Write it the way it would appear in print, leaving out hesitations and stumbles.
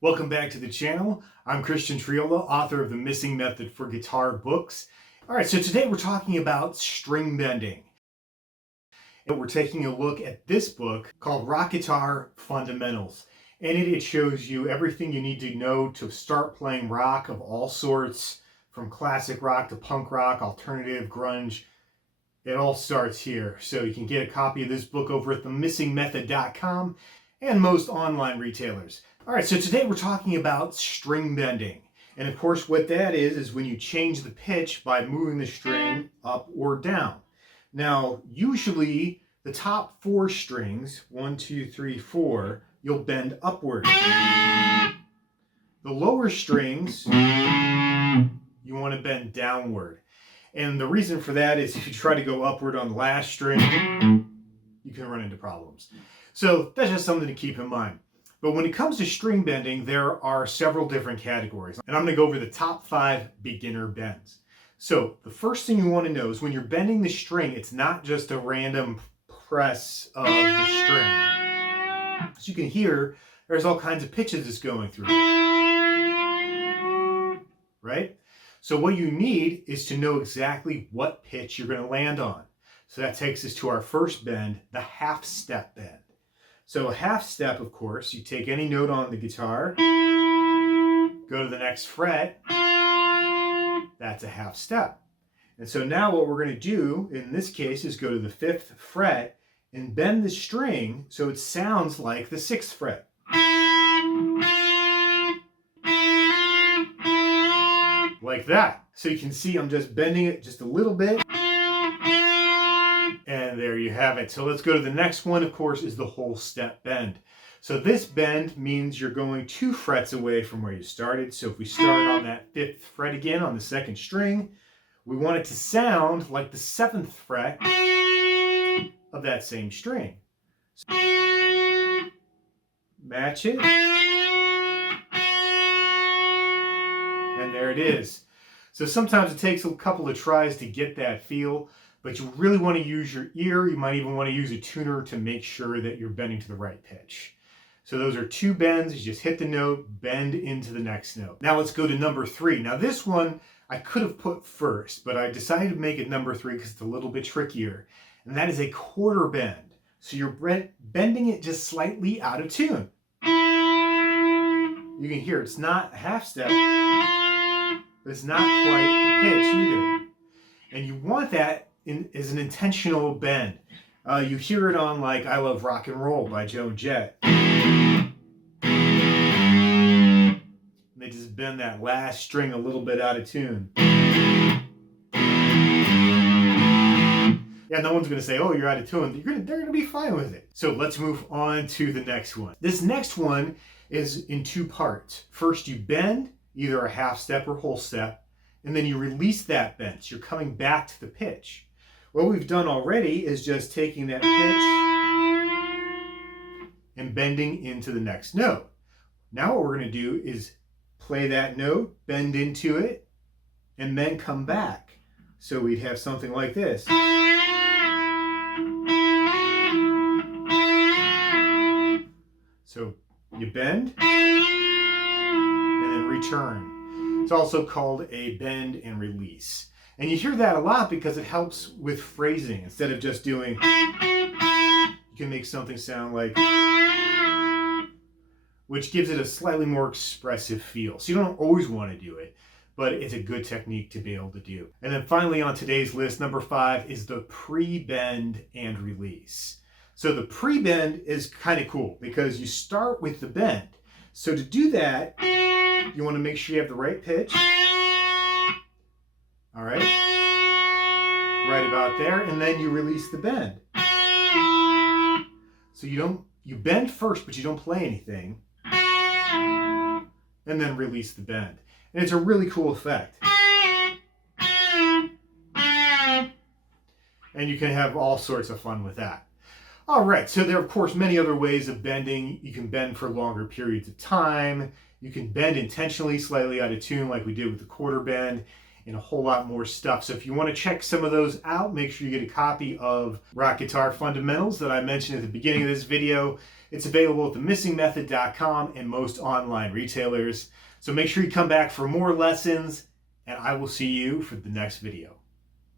Welcome back to the channel. I'm Christian Triola, author of The Missing Method for Guitar books. All right, so today we're talking about string bending. And we're taking a look at this book called Rock Guitar Fundamentals. And it shows you everything you need to know to start playing rock of all sorts, from classic rock to punk rock, alternative, grunge. It all starts here. So you can get a copy of this book over at themissingmethod.com and most online retailers. All right, so today we're talking about string bending. And of course, what that is when you change the pitch by moving the string up or down. Now, usually the top four strings, 1, 2, 3, 4, you'll bend upward. The lower strings, you want to bend downward. And the reason for that is if you try to go upward on the last string, you can run into problems. So that's just something to keep in mind. But when it comes to string bending, there are several different categories. And I'm going to go over the top 5 beginner bends. So the first thing you want to know is when you're bending the string, it's not just a random press of the string. As you can hear, there's all kinds of pitches it's going through. Right? So what you need is to know exactly what pitch you're going to land on. So that takes us to our first bend, the half step bend. So a half step, of course, you take any note on the guitar, go to the next fret, that's a half step. And so now what we're going to do in this case is go to the 5th fret and bend the string so it sounds like the 6th fret. Like that. So you can see I'm just bending it just a little bit. And there you have it. So let's go to the next one, of course, is the whole step bend. So this bend means you're going 2 frets away from where you started. So if we start on that 5th fret again on the 2nd string, we want it to sound like the 7th fret of that same string. So match it. And there it is. So sometimes it takes a couple of tries to get that feel, but you really want to use your ear. You might even want to use a tuner to make sure that you're bending to the right pitch. So those are 2 bends. You just hit the note, bend into the next note. Now let's go to number 3. Now this one I could have put first, but I decided to make it number 3 because it's a little bit trickier. And that is a quarter bend. So you're bending it just slightly out of tune. You can hear it's not a half step, but it's not quite the pitch either. And you want that as an intentional bend. You hear it on like I Love Rock and Roll by Joan Jett. And they just bend that last string a little bit out of tune. Yeah, no one's going to say, oh, you're out of tune. They're going to be fine with it. So let's move on to the next one. This next one is in 2 parts. First, you bend either a half step or whole step, and then you release that bend. So you're coming back to the pitch. What we've done already is just taking that pitch and bending into the next note. Now what we're going to do is play that note, bend into it, and then come back. So we'd have something like this. So you bend and then return. It's also called a bend and release. And you hear that a lot because it helps with phrasing. Instead of just doing, you can make something sound like, which gives it a slightly more expressive feel. So you don't always want to do it, but it's a good technique to be able to do. And then finally on today's list, number 5 is the pre-bend and release. So the pre-bend is kind of cool because you start with the bend. So to do that, you want to make sure you have the right pitch. All right, right about there, and then you release the bend. So you bend first, but you don't play anything, and then release the bend. And it's a really cool effect. And you can have all sorts of fun with that. All right, so there are, of course, many other ways of bending. You can bend for longer periods of time. You can bend intentionally, slightly out of tune, like we did with the quarter bend, and a whole lot more stuff. So if you want to check some of those out, make sure you get a copy of Rock Guitar Fundamentals that I mentioned at the beginning of this video. It's available at themissingmethod.com and most online retailers. So make sure you come back for more lessons, and I will see you for the next video.